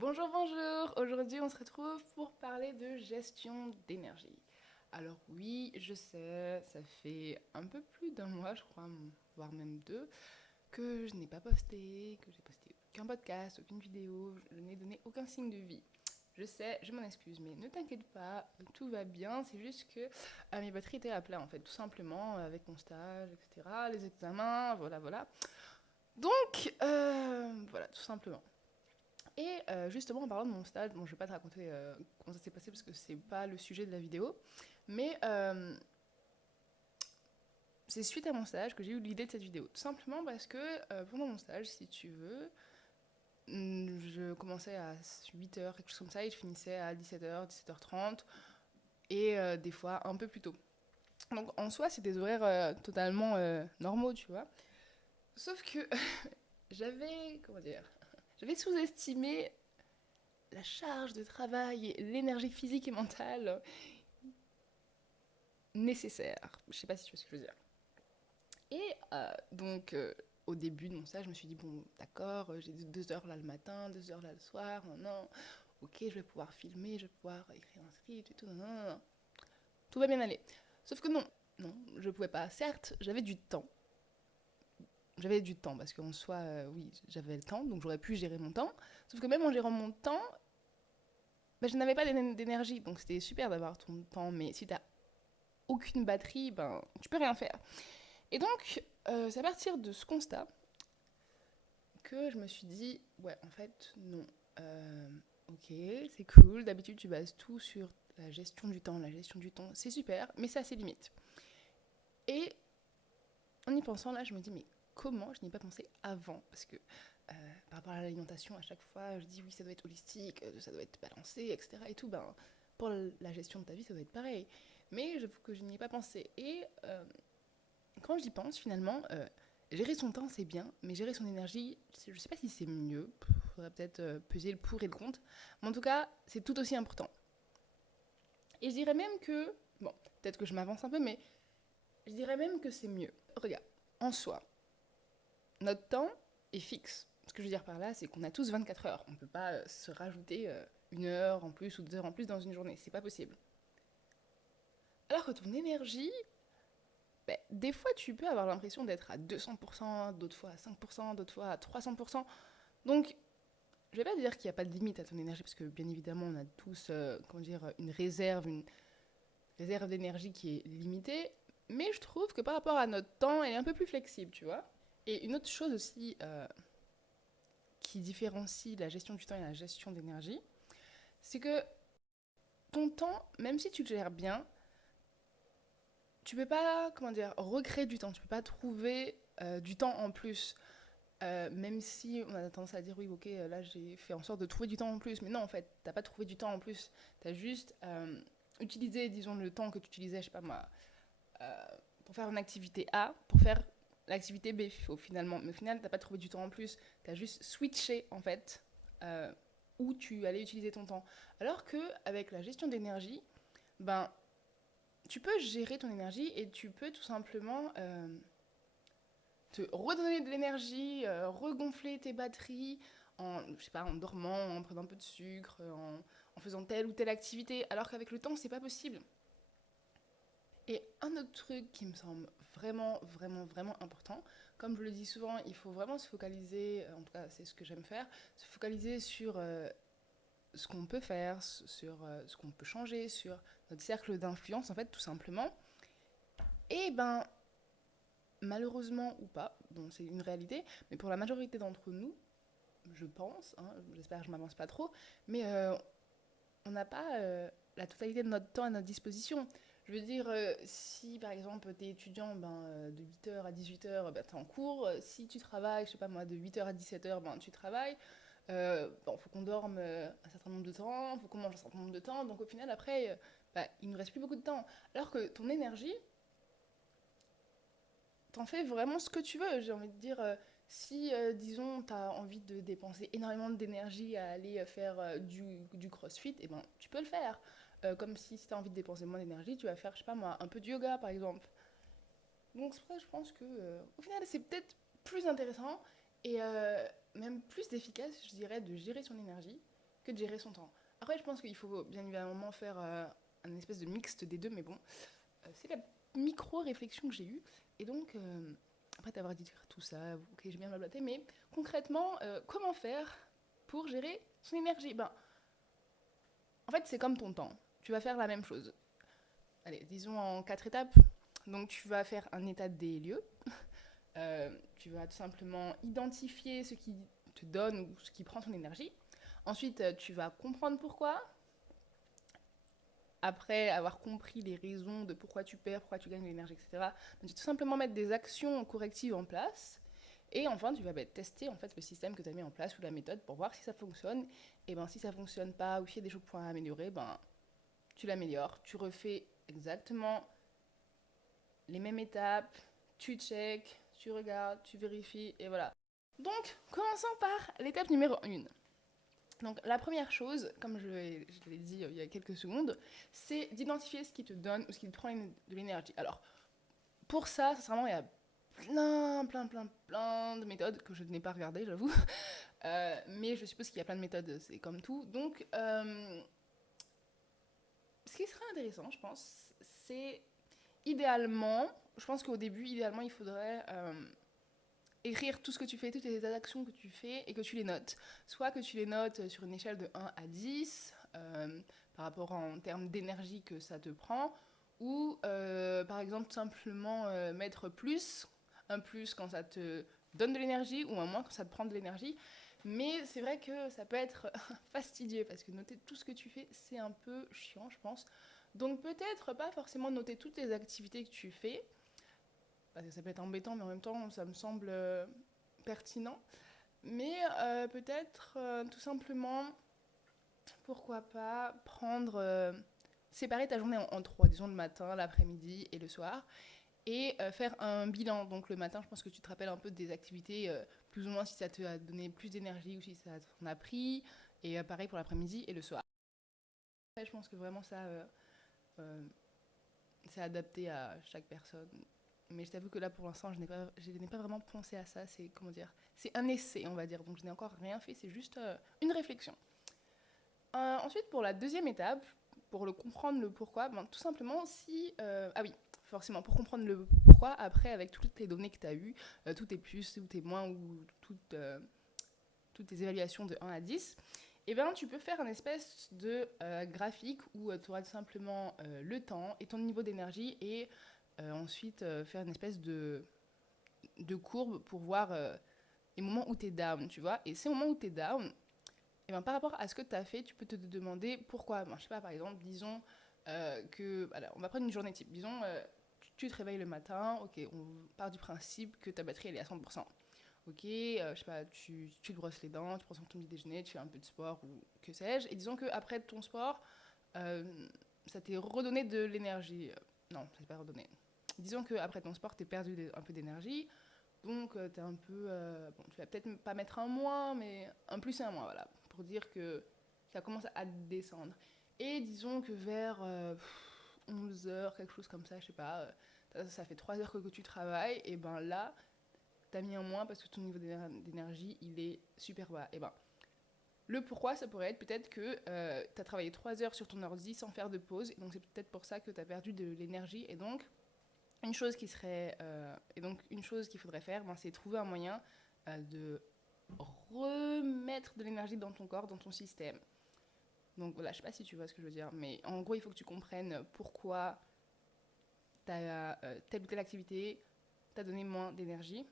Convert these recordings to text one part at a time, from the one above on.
Bonjour, bonjour. Aujourd'hui, on se retrouve pour parler de gestion d'énergie. Alors oui, je sais, ça fait un peu plus d'un mois, je crois, voire même deux, que je n'ai pas posté, que j'ai posté aucun podcast, aucune vidéo, je n'ai donné aucun signe de vie. Je sais, je m'en excuse, mais ne t'inquiète pas, tout va bien. C'est juste que mes batteries étaient à plat, en fait, tout simplement, avec mon stage, etc., les examens, voilà, voilà. Donc, voilà, tout simplement. Et justement, en parlant de mon stage, bon, je vais pas te raconter comment ça s'est passé parce que c'est pas le sujet de la vidéo, mais c'est suite à mon stage que j'ai eu l'idée de cette vidéo. Tout simplement parce que pendant mon stage, si tu veux, je commençais à 8h, quelque chose comme ça, et je finissais à 17h, 17h30, et des fois un peu plus tôt. Donc en soi, c'est des horaires totalement normaux, tu vois. Sauf que j'avais, comment dire, j'avais sous-estimé la charge de travail et l'énergie physique et mentale nécessaire. Je sais pas si tu vois ce que je veux dire. Et au début de mon stage, je me suis dit, bon, d'accord, j'ai 2 heures là le matin, 2 heures là le soir, non, non, ok, je vais pouvoir filmer, je vais pouvoir écrire un script et tout, non, non, non. Tout va bien aller. Sauf que non, non, je pouvais pas. Certes, j'avais du temps, parce qu'en soi, oui, j'avais le temps, donc j'aurais pu gérer mon temps. Sauf que même en gérant mon temps, ben, je n'avais pas d'énergie, donc c'était super d'avoir ton temps, mais si t'as aucune batterie, ben, tu peux rien faire. Et donc, c'est à partir de ce constat que je me suis dit, ouais, en fait, non. Euh, ok, c'est cool. D'habitude, tu bases tout sur la gestion du temps. La gestion du temps, c'est super, mais ça a ses limites. Et en y pensant, là, je me dis, mais comment je n'y ai pas pensé avant? Parce que par rapport à l'alimentation, à chaque fois, je dis, oui, ça doit être holistique, ça doit être balancé, etc. Et tout, ben, pour la gestion de ta vie, ça doit être pareil. Mais j'avoue que je n'y ai pas pensé. Et quand j'y pense, finalement, gérer son temps, c'est bien, mais gérer son énergie, je sais pas si c'est mieux. Il faudrait peut-être peser le pour et le contre. Mais en tout cas, c'est tout aussi important. Et je dirais même que, bon, peut-être que je m'avance un peu, mais je dirais même que c'est mieux. Regarde, en soi, notre temps est fixe. Ce que je veux dire par là, c'est qu'on a tous 24 heures. On ne peut pas se rajouter 1 heure en plus ou 2 heures en plus dans une journée. C'est pas possible. Alors que ton énergie, ben, des fois, tu peux avoir l'impression d'être à 200%, d'autres fois à 5%, d'autres fois à 300%. Donc, je vais pas dire qu'il n'y a pas de limite à ton énergie, parce que bien évidemment, on a tous, comment dire, une réserve d'énergie qui est limitée. Mais je trouve que par rapport à notre temps, elle est un peu plus flexible, tu vois. Et une autre chose aussi qui différencie la gestion du temps et la gestion d'énergie, c'est que ton temps, même si tu le gères bien, tu peux pas, comment dire, recréer du temps. Tu peux pas trouver du temps en plus. Même si on a tendance à dire oui, ok, là j'ai fait en sorte de trouver du temps en plus, mais non, en fait, t'as pas trouvé du temps en plus, t'as juste utilisé, disons, le temps que tu utilisais, je sais pas moi, euh, pour faire une activité A, pour faire l'activité B, finalement. Mais au final, t'as pas trouvé du temps en plus, t'as juste switché, en fait, euh, où tu allais utiliser ton temps. Alors que avec la gestion d'énergie, ben, tu peux gérer ton énergie et tu peux tout simplement te redonner de l'énergie, regonfler tes batteries en, je sais pas, en dormant, en prenant un peu de sucre, en faisant telle ou telle activité, alors qu'avec le temps, c'est pas possible. Et un autre truc qui me semble vraiment, vraiment, vraiment important, comme je le dis souvent, il faut vraiment se focaliser, en tout cas c'est ce que j'aime faire, se focaliser sur ce qu'on peut faire, sur ce qu'on peut changer, sur notre cercle d'influence en fait tout simplement. Et ben malheureusement ou pas, bon c'est une réalité, mais pour la majorité d'entre nous, je pense, hein, j'espère que je m'avance pas trop, mais on n'a pas la totalité de notre temps à notre disposition. Je veux dire, si par exemple tu es étudiant, ben, de 8h à 18h, ben, tu es en cours. Si tu travailles, je sais pas moi, de 8h à 17h, ben, tu travailles. Bon, faut qu'on dorme un certain nombre de temps, faut qu'on mange un certain nombre de temps. Donc au final, après, ben, il ne nous reste plus beaucoup de temps. Alors que ton énergie, t'en fais vraiment ce que tu veux. J'ai envie de dire, si, disons, t'as envie de dépenser énormément d'énergie à aller faire du crossfit, et ben, tu peux le faire. Comme si t'as envie de dépenser moins d'énergie, tu vas faire, je sais pas moi, un peu de yoga par exemple. Donc c'est pour ça que je pense que, au final, c'est peut-être plus intéressant et même plus efficace, je dirais, de gérer son énergie. que de gérer son temps. Après, je pense qu'il faut bien évidemment faire un espèce de mixte des deux, mais bon, c'est la micro-réflexion que j'ai eue. Et donc, après t'avoir dit tout ça, ok, j'ai bien blablaté, mais concrètement, comment faire pour gérer son énergie? Ben, en fait, c'est comme ton temps. Tu vas faire la même chose. Allez, disons en 4 étapes. Donc, tu vas faire un état des lieux. Tu vas tout simplement identifier ce qui te donne ou ce qui prend ton énergie. Ensuite, tu vas comprendre pourquoi. Après avoir compris les raisons de pourquoi tu perds, pourquoi tu gagnes de l'énergie, etc., tu vas tout simplement mettre des actions correctives en place. Et enfin, tu vas tester en fait le système que tu as mis en place ou la méthode pour voir si ça fonctionne. Et ben si ça fonctionne pas ou s'il y a des choses pour améliorer, ben tu l'améliores, tu refais exactement les mêmes étapes, tu check, tu regardes, tu vérifies et voilà. Donc, commençons par l'étape numéro 1. Donc la première chose, comme je l'ai dit il y a quelques secondes, c'est d'identifier ce qui te donne ou ce qui te prend de l'énergie. Alors pour ça, sincèrement, il y a plein de méthodes que je n'ai pas regardées, j'avoue. Mais je suppose qu'il y a plein de méthodes, c'est comme tout. Donc ce qui serait intéressant, je pense, c'est idéalement, je pense qu'au début, idéalement, il faudrait écrire tout ce que tu fais, toutes les actions que tu fais et que tu les notes. Soit que tu les notes sur une échelle de 1 à 10, par rapport en termes d'énergie que ça te prend, ou par exemple simplement mettre plus, un plus quand ça te donne de l'énergie, ou un moins quand ça te prend de l'énergie. Mais c'est vrai que ça peut être fastidieux, parce que noter tout ce que tu fais, c'est un peu chiant, je pense. Donc peut-être pas forcément noter toutes les activités que tu fais, parce que ça peut être embêtant, mais en même temps, ça me semble pertinent. Mais peut-être tout simplement, pourquoi pas prendre, séparer ta journée en trois, disons le matin, l'après-midi et le soir, et faire un bilan. Donc le matin, je pense que tu te rappelles un peu des activités, plus ou moins si ça te a donné plus d'énergie ou si ça t'en a pris, et pareil pour l'après-midi et le soir. Après, je pense que vraiment ça, euh, c'est adapté à chaque personne. Mais je t'avoue que là, pour l'instant, je n'ai pas vraiment pensé à ça. C'est, comment dire, c'est un essai, on va dire. Donc, je n'ai encore rien fait. C'est juste une réflexion. Ensuite, pour la deuxième étape, pour le comprendre le pourquoi, ben, tout simplement, si... ah oui, forcément, pour comprendre le pourquoi, après, avec toutes les données que tu as eues, tous tes plus, tous tes moins ou toutes tes évaluations de 1 à 10, eh ben, tu peux faire un espèce de graphique où tu auras tout simplement le temps et ton niveau d'énergie et ensuite faire une espèce de courbe pour voir les moments où tu es down, tu vois. Et ces moments où tu es down, et ben, par rapport à ce que tu as fait, tu peux te demander pourquoi. Ben, je sais pas, par exemple, disons que. Voilà, on va prendre une journée type. Disons, tu te réveilles le matin, ok, on part du principe que ta batterie elle est à 100%. Ok, je sais pas, tu te brosses les dents, tu prends ton petit déjeuner, tu fais un peu de sport ou que sais-je. Et disons qu'après ton sport, euh, ça t'est redonné de l'énergie. Non, ça t'est pas redonné. Disons qu'après ton sport, t'es perdu un peu d'énergie. Donc, t'es un peu. Bon, tu vas peut-être pas mettre un moins, mais un plus et un moins, voilà. Pour dire que ça commence à descendre. Et disons que vers 11 heures, quelque chose comme ça, je sais pas, ça fait 3 heures que tu travailles, et ben là, t'as mis un moins parce que ton niveau d'énergie, il est super bas. Et ben, le pourquoi, ça pourrait être peut-être que t'as travaillé 3 heures sur ton ordi sans faire de pause, et donc c'est peut-être pour ça que t'as perdu de l'énergie, et donc une chose qu'il faudrait faire, ben, c'est trouver un moyen de remettre de l'énergie dans ton corps, dans ton système. Donc voilà, je sais pas si tu vois ce que je veux dire, mais en gros, il faut que tu comprennes pourquoi telle ou telle activité t'a donné moins d'énergie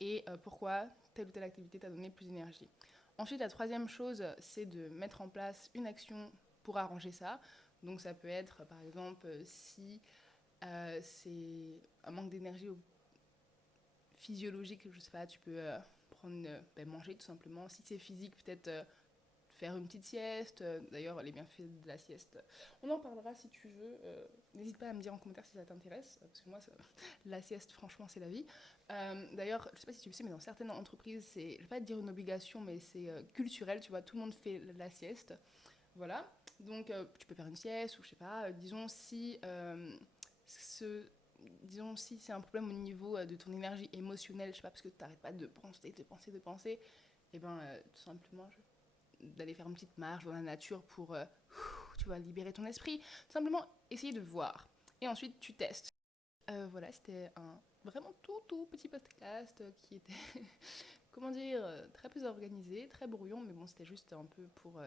et pourquoi telle ou telle activité t'a donné plus d'énergie. Ensuite, la troisième chose, c'est de mettre en place une action pour arranger ça. Donc ça peut être, par exemple, si c'est un manque d'énergie physiologique, je sais pas, tu peux prendre, manger tout simplement. Si c'est physique, peut-être faire une petite sieste. D'ailleurs, les bienfaits de la sieste, on en parlera si tu veux. N'hésite pas à me dire en commentaire si ça t'intéresse, parce que moi, la sieste, franchement, c'est la vie. D'ailleurs, je sais pas si tu le sais, mais dans certaines entreprises, c'est, je vais pas te dire une obligation, mais c'est culturel, tu vois, tout le monde fait la sieste. Voilà. Donc, tu peux faire une sieste, ou je sais pas, disons si ce, disons si c'est un problème au niveau de ton énergie émotionnelle, je sais pas, parce que tu n'arrêtes pas de penser, et ben tout simplement, d'aller faire une petite marche dans la nature pour, tu vois, libérer ton esprit. Simplement essayer de voir. Et ensuite, tu testes. Voilà, c'était un vraiment tout petit podcast qui était, comment dire, très peu organisé, très brouillon, mais bon, c'était juste un peu pour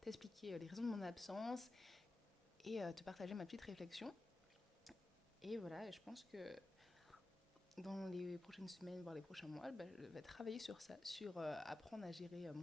t'expliquer les raisons de mon absence et te partager ma petite réflexion. Et voilà, je pense que dans les prochaines semaines, voire les prochains mois, bah, je vais travailler sur ça, sur apprendre à gérer